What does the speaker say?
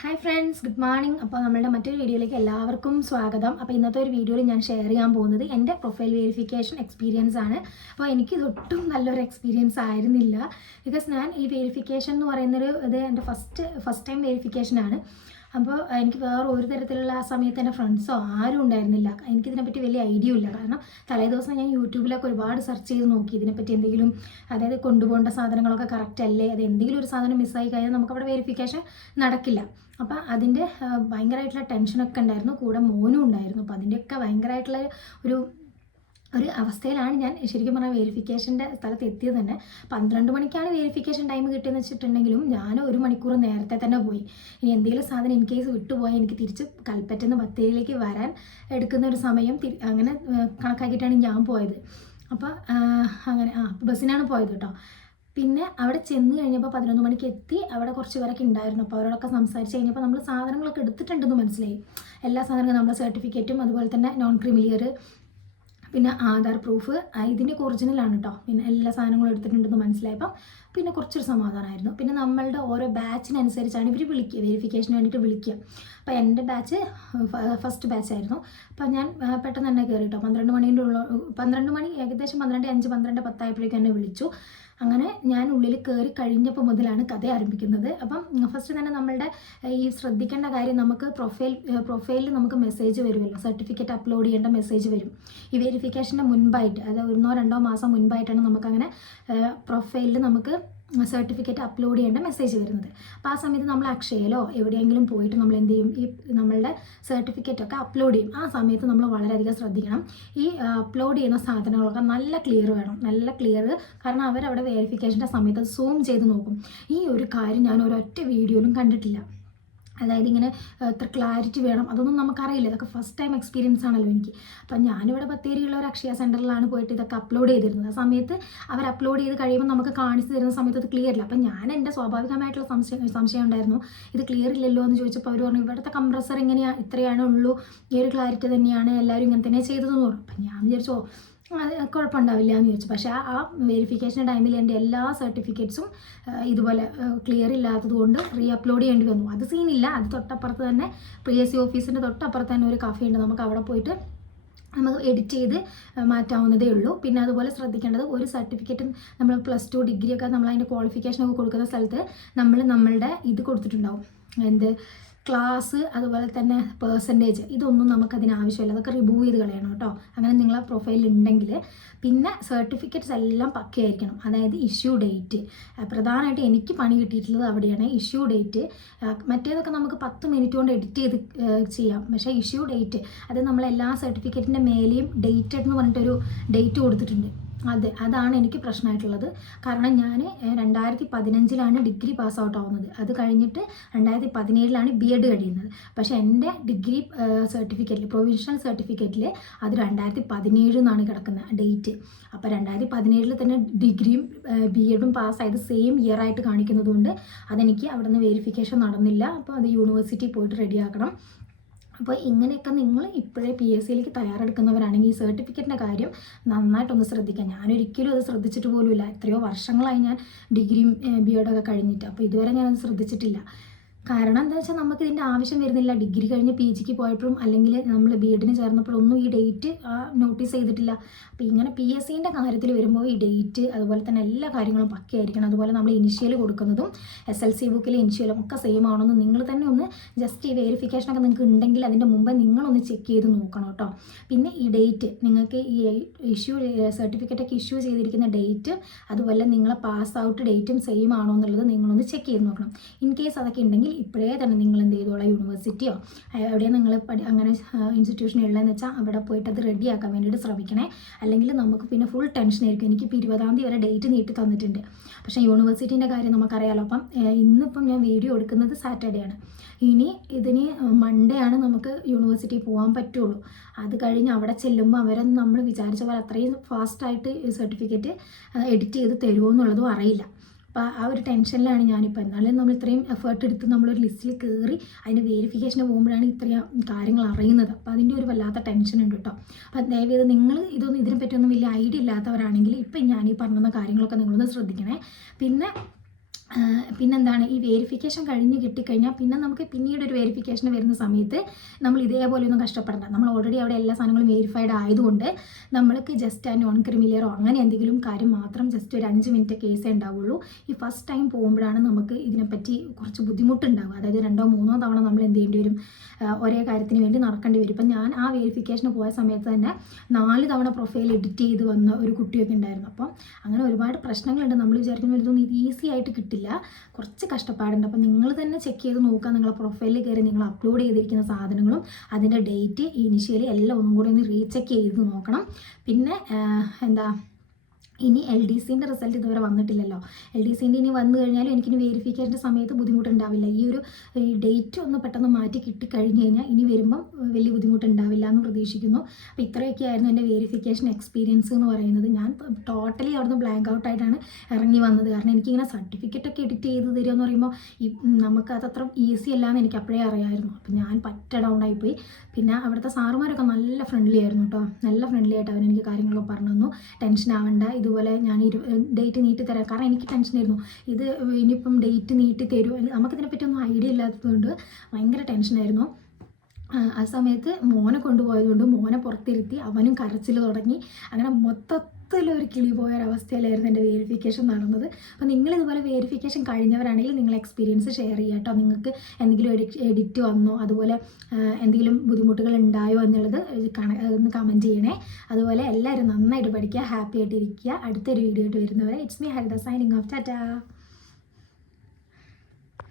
Hi friends, good morning. അപ്പോൾ നമ്മളുടെ മറ്റൊരു വീഡിയോയിലേക്ക് എല്ലാവർക്കും സ്വാഗതം. അപ്പോൾ ഇന്നത്തെ ഒരു വീഡിയോയിൽ ഞാൻ ഷെയർ ചെയ്യാൻ പോകുന്നത് എൻ്റെ പ്രൊഫൈൽ വെരിഫിക്കേഷൻ എക്സ്പീരിയൻസ് ആണ്. അപ്പോൾ എനിക്കിത് ഒട്ടും നല്ലൊരു എക്സ്പീരിയൻസ് ആയിരുന്നില്ല. ബിക്കോസ് ഞാൻ ഈ വെരിഫിക്കേഷൻ എന്ന് പറയുന്നൊരു ഇത് എൻ്റെ ഫസ്റ്റ് ടൈം വെരിഫിക്കേഷനാണ്. അപ്പോൾ എനിക്ക് വേറെ ഒരു തരത്തിലുള്ള ആ സമയത്ത് എൻ്റെ ഫ്രണ്ട്സോ ആരും ഉണ്ടായിരുന്നില്ല. എനിക്കിതിനെപ്പറ്റി വലിയ ഐഡിയ ഇല്ല. കാരണം തലേദിവസം ഞാൻ യൂട്യൂബിലൊക്കെ ഒരുപാട് സെർച്ച് ചെയ്ത് നോക്കി ഇതിനെപ്പറ്റി എന്തെങ്കിലും, അതായത് കൊണ്ടുപോകേണ്ട സാധനങ്ങളൊക്കെ കറക്റ്റ് അല്ലേ, അത് എന്തെങ്കിലും ഒരു സാധനം മിസ്സായി കഴിഞ്ഞാൽ നമുക്കവിടെ വെരിഫിക്കേഷൻ നടക്കില്ല. അപ്പം അതിൻ്റെ ഭയങ്കരമായിട്ടുള്ള ടെൻഷനൊക്കെ ഉണ്ടായിരുന്നു. കൂടെ മോനും ഉണ്ടായിരുന്നു. അപ്പോൾ അതിൻ്റെയൊക്കെ ഭയങ്കരമായിട്ടുള്ള ഒരു അവസ്ഥയിലാണ് ഞാൻ ശരിക്കും പറഞ്ഞാൽ വെരിഫിക്കേഷൻ്റെ സ്ഥലത്ത് എത്തിയത് തന്നെ. 12 മണിക്കാണ് വെരിഫിക്കേഷൻ ടൈം കിട്ടിയെന്ന് വെച്ചിട്ടുണ്ടെങ്കിലും ഞാൻ 1 മണിക്കൂർ നേരത്തെ തന്നെ പോയി. ഇനി എന്തെങ്കിലും സാധനം ഇൻ കേസ് വിട്ടുപോയാൽ എനിക്ക് തിരിച്ച് കൽപ്പറ്റന്ന് ബത്തേരിയിലേക്ക് വരാൻ എടുക്കുന്ന ഒരു സമയം അങ്ങനെ കണക്കാക്കിയിട്ടാണ് ഞാൻ പോയത്. അപ്പോൾ അങ്ങനെ ബസ്സിനാണ് പോയത് കേട്ടോ. പിന്നെ അവിടെ ചെന്ന് കഴിഞ്ഞപ്പോൾ 11 മണിക്ക് എത്തി. അവിടെ കുറച്ച് പേരൊക്കെ ഉണ്ടായിരുന്നു. അപ്പോൾ അവരോടൊക്കെ സംസാരിച്ച് കഴിഞ്ഞപ്പോൾ നമ്മൾ സാധനങ്ങളൊക്കെ എടുത്തിട്ടുണ്ടെന്ന് മനസ്സിലായി. എല്ലാ സാധനങ്ങളും നമ്മുടെ സർട്ടിഫിക്കറ്റും അതുപോലെ തന്നെ നോൺ ക്രിമിലിയർ, പിന്നെ ആധാർ പ്രൂഫ്, ഇതിൻ്റെയൊക്കെ ഒറിജിനലാണ് കേട്ടോ. പിന്നെ എല്ലാ സാധനങ്ങളും എടുത്തിട്ടുണ്ടെന്ന് മനസ്സിലായപ്പം പിന്നെ കുറച്ചൊരു സമാധാനമായിരുന്നു. പിന്നെ നമ്മളുടെ ഓരോ ബാച്ചിനനുസരിച്ചാണ് ഇവർ വിളിക്കുക, വെരിഫിക്കേഷന് വേണ്ടിയിട്ട് വിളിക്കുക. അപ്പോൾ എൻ്റെ ബാച്ച് ഫസ്റ്റ് ബാച്ചായിരുന്നു. അപ്പോൾ ഞാൻ പെട്ടെന്ന് തന്നെ കയറി കേട്ടോ. 12 മണി ഏകദേശം 12:05 12:10 ആയപ്പോഴേക്കും എന്നെ വിളിച്ചു. അങ്ങനെ ഞാൻ ഉള്ളിൽ കയറി കഴിഞ്ഞപ്പോൾ മുതലാണ് കഥ ആരംഭിക്കുന്നത്. അപ്പം ഫസ്റ്റ് തന്നെ നമ്മളുടെ ഈ ശ്രദ്ധിക്കേണ്ട കാര്യം, നമുക്ക് പ്രൊഫൈലിൽ നമുക്ക് മെസ്സേജ് വരുമല്ലോ, സർട്ടിഫിക്കറ്റ് അപ്ലോഡ് ചെയ്യേണ്ട മെസ്സേജ് വരും. ഈ വെരിഫിക്കേഷൻ്റെ മുൻപായിട്ട്, അതായത് 1-2 മാസം മുൻപായിട്ടാണ് നമുക്കങ്ങനെ പ്രൊഫൈലിൽ നമുക്ക് സർട്ടിഫിക്കറ്റ് അപ്ലോഡ് ചെയ്യേണ്ട മെസ്സേജ് വരുന്നത്. അപ്പോൾ ആ സമയത്ത് നമ്മൾ അക്ഷയയിലോ എവിടെയെങ്കിലും പോയിട്ട് നമ്മൾ എന്ത് ചെയ്യും, ഈ നമ്മളുടെ സർട്ടിഫിക്കറ്റൊക്കെ അപ്ലോഡ് ചെയ്യും. ആ സമയത്ത് നമ്മൾ വളരെയധികം ശ്രദ്ധിക്കണം. ഈ അപ്ലോഡ് ചെയ്യുന്ന സാധനങ്ങളൊക്കെ നല്ല ക്ലിയർ വേണം, നല്ല ക്ലിയർ. കാരണം അവരവിടെ വെരിഫിക്കേഷൻ്റെ സമയത്ത് സൂം ചെയ്ത് നോക്കും. ഈ ഒരു കാര്യം ഞാൻ ഒരൊറ്റ വീഡിയോയിലും കണ്ടിട്ടില്ല. അതായത് ഇങ്ങനെ എത്ര ക്ലാരിറ്റി വേണം അതൊന്നും നമുക്കറിയില്ല. ഇതൊക്കെ ഫസ്റ്റ് ടൈം എക്സ്പീരിയൻസ് ആണല്ലോ എനിക്ക്. അപ്പം ഞാനിവിടെ ബത്തേരിയുള്ള ഒരു അക്ഷയ സെൻറ്ററിലാണ് പോയിട്ട് ഇതൊക്കെ അപ്ലോഡ് ചെയ്തിരുന്നത്. ആ സമയത്ത് അവർ അപ്ലോഡ് ചെയ്ത് കഴിയുമ്പോൾ നമുക്ക് കാണിച്ചു തരുന്ന സമയത്ത് അത് ക്ലിയർ ഇല്ല. അപ്പം ഞാൻ എൻ്റെ സ്വാഭാവികമായിട്ടുള്ള സംശയം ഉണ്ടായിരുന്നു, ഇത് ക്ലിയർ ഇല്ലല്ലോ എന്ന് ചോദിച്ചപ്പോൾ അവർ പറഞ്ഞു ഇവിടുത്തെ കംപ്രസർ ഇങ്ങനെയാണ്, ഇത്രയാണ് ഉള്ളൂ, ഈ ഒരു ക്ലാരിറ്റി തന്നെയാണ്, എല്ലാവരും ഇങ്ങനെ തന്നെ ചെയ്തതെന്ന് പറഞ്ഞു. അപ്പം ഞാൻ വിചാരിച്ചു അത് കുഴപ്പമുണ്ടാവില്ല എന്ന് ചോദിച്ചു. പക്ഷേ ആ വെരിഫിക്കേഷൻ ടൈമിൽ എൻ്റെ എല്ലാ സർട്ടിഫിക്കറ്റ്സും ഇതുപോലെ ക്ലിയർ ഇല്ലാത്തത് കൊണ്ട് റീ അപ്ലോഡ് ചെയ്യേണ്ടി വന്നു. അത് സീനില്ല, അത് തൊട്ടപ്പുറത്ത് തന്നെ PSC ഓഫീസിൻ്റെ തൊട്ടപ്പുറത്ത് തന്നെ ഒരു കഫേ ഉണ്ട്. നമുക്ക് അവിടെ പോയിട്ട് നമുക്ക് എഡിറ്റ് ചെയ്ത് മാറ്റാവുന്നതേ ഉള്ളൂ. പിന്നെ അതുപോലെ ശ്രദ്ധിക്കേണ്ടത്, ഒരു സർട്ടിഫിക്കറ്റ് നമ്മൾ +2 ഡിഗ്രി ഒക്കെ നമ്മൾ അതിൻ്റെ ക്വാളിഫിക്കേഷനൊക്കെ കൊടുക്കുന്ന സ്ഥലത്ത് നമ്മളുടെ ഇത് കൊടുത്തിട്ടുണ്ടാവും, എന്ത് ക്ലാസ്, അതുപോലെ തന്നെ പെർസെൻറ്റേജ്, ഇതൊന്നും നമുക്കതിന് ആവശ്യമില്ല. അതൊക്കെ റിമൂവ് ചെയ്ത് കളയണം കേട്ടോ, അങ്ങനെ നിങ്ങളെ പ്രൊഫൈലിൽ ഉണ്ടെങ്കിൽ. പിന്നെ സർട്ടിഫിക്കറ്റ്സ് എല്ലാം പക്കയായിരിക്കണം. അതായത് ഇഷ്യൂ ഡേറ്റ്, പ്രധാനമായിട്ട് എനിക്ക് പണി കിട്ടിയിട്ടുള്ളത് അവിടെയാണ്. ഇഷ്യൂ ഡേറ്റ്, മറ്റേതൊക്കെ നമുക്ക് 10 മിനിറ്റ് കൊണ്ട് എഡിറ്റ് ചെയ്ത് ചെയ്യാം. പക്ഷേ ഇഷ്യൂ ഡേറ്റ്, അത് നമ്മളെല്ലാ സർട്ടിഫിക്കറ്റിൻ്റെ മേലെയും ഡേറ്റഡ് എന്ന് പറഞ്ഞിട്ടൊരു ഡേറ്റ് കൊടുത്തിട്ടുണ്ട്. അതാണ് എനിക്ക് പ്രശ്നമായിട്ടുള്ളത്. കാരണം ഞാൻ 2015 ഡിഗ്രി പാസ് ഔട്ട് ആവുന്നത്. അത് കഴിഞ്ഞിട്ട് 2017 BEd കഴിയുന്നത്. പക്ഷേ എൻ്റെ ഡിഗ്രി സർട്ടിഫിക്കറ്റിൽ, പ്രൊവിഷണൽ സർട്ടിഫിക്കറ്റിൽ അത് 2017 കിടക്കുന്ന ഡേറ്റ്. അപ്പോൾ 2017 തന്നെ ഡിഗ്രിയും BEdും പാസ്സായത് സെയിം ഇയർ ആയിട്ട് കാണിക്കുന്നത് കൊണ്ട് അതെനിക്ക് അവിടെ നിന്ന് വെരിഫിക്കേഷൻ നടന്നില്ല. അപ്പോൾ അത് യൂണിവേഴ്സിറ്റി പോയിട്ട് റെഡിയാക്കണം. അപ്പോൾ ഇങ്ങനെയൊക്കെ നിങ്ങൾ ഇപ്പോഴേ PSCയിലേക്ക് തയ്യാറെടുക്കുന്നവരാണെങ്കിൽ ഈ സർട്ടിഫിക്കറ്റിൻ്റെ കാര്യം നന്നായിട്ടൊന്ന് ശ്രദ്ധിക്കാം. ഞാനൊരിക്കലും അത് ശ്രദ്ധിച്ചിട്ട് പോലുമില്ല. എത്രയോ വർഷങ്ങളായി ഞാൻ ഡിഗ്രിയും BEdൊക്കെ കഴിഞ്ഞിട്ട്. അപ്പോൾ ഇതുവരെ ഞാനത് ശ്രദ്ധിച്ചിട്ടില്ല. കാരണം എന്താ വെച്ചാൽ നമുക്ക് ഇതിൻ്റെ ആവശ്യം വരുന്നില്ല. ഡിഗ്രി കഴിഞ്ഞ് PGക്ക് പോയപ്പോഴും അല്ലെങ്കിൽ നമ്മൾ BEdന് ചേർന്നപ്പോഴൊന്നും ഈ ഡേറ്റ് നോട്ടീസ് ചെയ്തിട്ടില്ല. അപ്പോൾ ഇങ്ങനെ PSCൻ്റെ കാര്യത്തിൽ വരുമ്പോൾ ഈ ഡേറ്റ്, അതുപോലെ തന്നെ എല്ലാ കാര്യങ്ങളും പക്കയായിരിക്കണം. അതുപോലെ നമ്മൾ ഇനിഷ്യൽ കൊടുക്കുന്നതും SLC ബുക്കിലെ ഇനിഷ്യലും ഒക്കെ സെയിം ആണെന്ന് നിങ്ങൾ തന്നെ ഒന്ന് ജസ്റ്റ് ഈ വെരിഫിക്കേഷനൊക്കെ നിങ്ങൾക്ക് ഉണ്ടെങ്കിൽ അതിൻ്റെ മുമ്പ് നിങ്ങളൊന്ന് ചെക്ക് ചെയ്ത് നോക്കണം കേട്ടോ. പിന്നെ ഈ ഡേറ്റ്, നിങ്ങൾക്ക് ഈ സർട്ടിഫിക്കറ്റൊക്കെ ഇഷ്യൂ ചെയ്തിരിക്കുന്ന ഡേറ്റ്, അതുപോലെ നിങ്ങളെ പാസ് ഔട്ട് ഡേറ്റും സെയിം ആണോ എന്നുള്ളത് നിങ്ങളൊന്ന് ചെക്ക് ചെയ്ത് നോക്കണം. ഇൻ കേസ് അതൊക്കെ ഉണ്ടെങ്കിൽ ഇപ്പോഴേ തന്നെ നിങ്ങൾ എന്ത് ചെയ്തോളാം, യൂണിവേഴ്സിറ്റിയോ എവിടെയാണ് നിങ്ങൾ അങ്ങനെ ഇൻസ്റ്റിറ്റ്യൂഷൻ ഉള്ളതെന്ന് വെച്ചാൽ അവിടെ പോയിട്ട് അത് റെഡിയാക്കാൻ വേണ്ടിയിട്ട് ശ്രമിക്കണേ. അല്ലെങ്കിൽ നമുക്ക് പിന്നെ ഫുൾ ടെൻഷനായിരിക്കും. എനിക്കിപ്പോൾ 20-ാം തീയതി വരെ ഡേറ്റ് നീട്ടി തന്നിട്ടുണ്ട്. പക്ഷേ യൂണിവേഴ്സിറ്റീൻ്റെ കാര്യം നമുക്കറിയാലോ. അപ്പം ഇന്നിപ്പം ഞാൻ വീഡിയോ എടുക്കുന്നത് സാറ്റർഡേ ആണ്. ഇനി ഇതിന് മൺഡേ ആണ് നമുക്ക് യൂണിവേഴ്സിറ്റി പോകാൻ പറ്റുള്ളൂ. അത് കഴിഞ്ഞ് അവിടെ ചെല്ലുമ്പോൾ അവരൊന്നും നമ്മൾ വിചാരിച്ച പോലെ അത്രയും ഫാസ്റ്റായിട്ട് സർട്ടിഫിക്കറ്റ് എഡിറ്റ് ചെയ്ത് തരുമോ എന്നുള്ളതും അറിയില്ല. അപ്പോൾ ആ ഒരു ടെൻഷനിലാണ് ഞാനിപ്പോൾ. എന്നാലും നമ്മൾ ഇത്രയും എഫേർട്ട് എടുത്ത് നമ്മളൊരു ലിസ്റ്റിൽ കയറി അതിന് വെരിഫിക്കേഷന് പോകുമ്പോഴാണ് ഇത്രയും കാര്യങ്ങൾ അറിയുന്നത്. അപ്പോൾ അതിൻ്റെ ഒരു വല്ലാത്ത ടെൻഷൻ ഉണ്ട് കേട്ടോ. അപ്പോൾ ദയവേത് നിങ്ങൾ ഇതിനെപ്പറ്റിയൊന്നും വലിയ ഐഡിയ ഇല്ലാത്തവരാണെങ്കിൽ ഇപ്പം ഞാൻ ഈ പറഞ്ഞ കാര്യങ്ങളൊക്കെ നിങ്ങളൊന്ന് ശ്രദ്ധിക്കണേ. പിന്നെ പിന്നെന്താണ്, ഈ വെരിഫിക്കേഷൻ കഴിഞ്ഞ് കിട്ടിക്കഴിഞ്ഞാൽ പിന്നെ നമുക്ക് പിന്നീട് ഒരു വെരിഫിക്കേഷൻ വരുന്ന സമയത്ത് നമ്മൾ ഇതേപോലെ ഒന്നും കഷ്ടപ്പെടണ്ട. നമ്മൾ ഓൾറെഡി അവിടെ എല്ലാ സാധനങ്ങളും വെരിഫൈഡ് ആയതുകൊണ്ട് നമ്മൾക്ക് ജസ്റ്റ് ആ നോൺ ക്രിമിലിയറോ അങ്ങനെ എന്തെങ്കിലും കാര്യം മാത്രം ജസ്റ്റ് ഒരു 5 മിനിറ്റ് കേസേ ഉണ്ടാവുള്ളൂ. ഈ ഫസ്റ്റ് ടൈം പോകുമ്പോഴാണ് നമുക്ക് ഇതിനെപ്പറ്റി കുറച്ച് ബുദ്ധിമുട്ടുണ്ടാവുക. അതായത് 2 or 3 തവണ നമ്മൾ എന്ത് ചെയ്യേണ്ടി വരും, ഒരേ കാര്യത്തിന് വേണ്ടി നടക്കേണ്ടി വരും. ഇപ്പം ഞാൻ ആ വെരിഫിക്കേഷന് പോയ സമയത്ത് തന്നെ 4 തവണ പ്രൊഫൈൽ എഡിറ്റ് ചെയ്ത് വന്ന ഒരു കുട്ടിയൊക്കെ ഉണ്ടായിരുന്നു. അപ്പം അങ്ങനെ ഒരുപാട് പ്രശ്നങ്ങളുണ്ട്. നമ്മൾ വിചാരിക്കുന്ന ഇതൊന്നും ഇത് ഈസി ആയിട്ട് കിട്ടില്ല, കുറച്ച് കഷ്ടപ്പാടുണ്ട്. അപ്പം നിങ്ങൾ തന്നെ ചെക്ക് ചെയ്ത് നോക്കുക. നിങ്ങളെ പ്രൊഫൈലിൽ കയറി നിങ്ങൾ അപ്ലോഡ് ചെയ്തിരിക്കുന്ന സാധനങ്ങളും അതിൻ്റെ ഡേറ്റ് ഇനിഷ്യലി എല്ലാം ഒന്നും കൂടി ഒന്ന് റീചെക്ക് ചെയ്ത് നോക്കണം. പിന്നെ ഇനി LDCൻ്റെ റിസൾട്ട് ഇതുവരെ വന്നിട്ടില്ലല്ലോ. LDCൻ്റെ ഇനി വന്നു കഴിഞ്ഞാലും എനിക്കിനി വെരിഫിക്കേഷൻ്റെ സമയത്ത് ബുദ്ധിമുട്ടുണ്ടാവില്ല. ഈ ഡേറ്റ് ഒന്ന് പെട്ടെന്ന് മാറ്റി കിട്ടിക്കഴിഞ്ഞ് കഴിഞ്ഞാൽ ഇനി വരുമ്പം വലിയ ബുദ്ധിമുട്ടുണ്ടാവില്ല എന്ന് പ്രതീക്ഷിക്കുന്നു. അപ്പോൾ ഇത്രയൊക്കെ ആയിരുന്നു എൻ്റെ വെരിഫിക്കേഷൻ എക്സ്പീരിയൻസ് എന്ന് പറയുന്നത്. ഞാൻ ടോട്ടലി അവിടുന്ന് ബ്ലാങ്ക് ഔട്ടായിട്ടാണ് ഇറങ്ങി വന്നത്. കാരണം എനിക്കിങ്ങനെ സർട്ടിഫിക്കറ്റൊക്കെ എഡിറ്റ് ചെയ്ത് തരിക എന്ന് പറയുമ്പോൾ നമുക്ക് അതത്ര ഈസി അല്ല എന്ന് എനിക്ക് അപ്പോഴേ അറിയാമായിരുന്നു. അപ്പോൾ ഞാൻ പറ്റ ഡൗൺ ആയിപ്പോയി. പിന്നെ അവിടുത്തെ സാറുമാരൊക്കെ നല്ല ഫ്രണ്ട്ലി ആയിരുന്നു കേട്ടോ. നല്ല ഫ്രണ്ട്ലി ആയിട്ട് അവരെനിക്ക് കാര്യങ്ങളൊക്കെ പറഞ്ഞു തന്നു. ടെൻഷൻ ആവണ്ട, ഇതുപോലെ ഞാൻ ഡേറ്റ് നീട്ടി തരാം. കാരണം എനിക്ക് ടെൻഷനായിരുന്നു, ഇത് ഇനിയിപ്പം ഡേറ്റ് നീട്ടി തരുമോ, നമുക്കിതിനെപ്പറ്റി ഒന്നും ഐഡിയ ഇല്ലാത്തതുകൊണ്ട് ഭയങ്കര ടെൻഷനായിരുന്നു. ആ സമയത്ത് മോനെ കൊണ്ടുപോയതുകൊണ്ട് മോനെ പുറത്തിരുത്തി അവനും കരച്ചിൽ തുടങ്ങി. അങ്ങനെ മൊത്തത്തിലൊരു കിളി പോയൊരവസ്ഥയിലായിരുന്നു എൻ്റെ വെരിഫിക്കേഷൻ നടന്നത്. അപ്പോൾ നിങ്ങളിതുപോലെ വെരിഫിക്കേഷൻ കഴിഞ്ഞവരാണെങ്കിൽ നിങ്ങൾ എക്സ്പീരിയൻസ് ഷെയർ ചെയ്യുക കേട്ടോ. നിങ്ങൾക്ക് എന്തെങ്കിലും എഡിറ്റ് വന്നോ, അതുപോലെ എന്തെങ്കിലും ബുദ്ധിമുട്ടുകൾ ഉണ്ടായോ എന്നുള്ളത് ഒന്ന് കമൻറ്റ് ചെയ്യണേ. അതുപോലെ എല്ലാവരും നന്നായിട്ട് പഠിക്കുക, ഹാപ്പി ആയിട്ടിരിക്കുക. അടുത്തൊരു വീഡിയോ ആയിട്ട് വരുന്നവരെ it's me Haritha signing off. Tata.